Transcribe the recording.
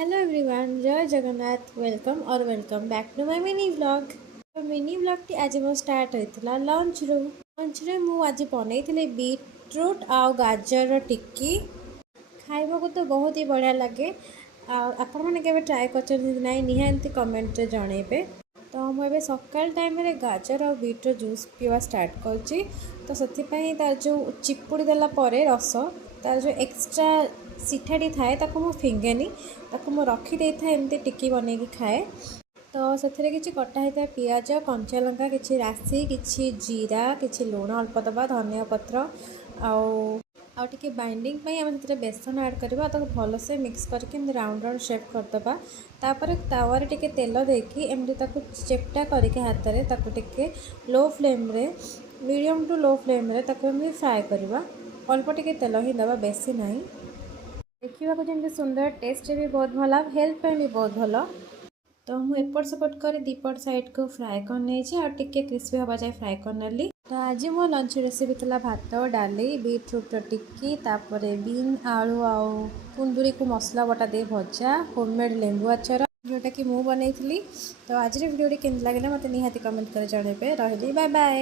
Hello everyone, जय Jagannath. Welcome back to my mini vlog. तो mini vlog टी आज मो स्टार्ट होता लंच रे मु आज बनई बीटरूट आउ गाजर टिक्की। खाइबा को तो बहुत ही बढ़िया लगे। आपण मैंने केवे ट्राए कर निहांती कमेंट रे जणेबे। तो मुझे सकाल टाइम रे गाजर और बीट जूस पीवा स्टार्ट कर। तो से तार जो चिपुड़ी देला परे रस तार जो एक्स्ट्रा सीठाटी थाए ताको मु फिंगेनी, ताको मु रखी दे था एमती टिक्की बनैकी खाए। तो से किसी कटा होता है पिज, कंचा लंका, किसी राशि, किसी जीरा, किसी लुण अल्प दबा, धनिया पत्र आउ टिके बाइंडिंग आम से बेसन ऐड करवा भलसे मिक्स करके राउंड राउंड शेप करदे। तापर तावारे टिके तेल देकी एमती चेपटा करके हाथ में टिके लो फ्लेम रे, मीडियम टू लो फ्लेम रे एमती फ्राए करवा। अल्प टिके तेल ही दबा, बेसी ना। देखा जमी सुंदर, टेस्ट भी बहुत भल, हेल्थ भी बहुत भल। तो मुझे एपट सेपट कर दीपट साइड को फ्राए कर नहीं टिके क्रिस्पी हवा जाए फ्राए कर नेली। तो आज मो लंच रेसिपी था भात, डाली, बीटरूट टिक्की, तापर बीन आलू आउ कुंदुरी को मसला बटा दे भजा, होममेड लेंबू आचार जोटा कि मु बनई थी। तो आज वीडियो केमती लगे मत निहाती कमेंट कर जणेबे। रही बाय बाय।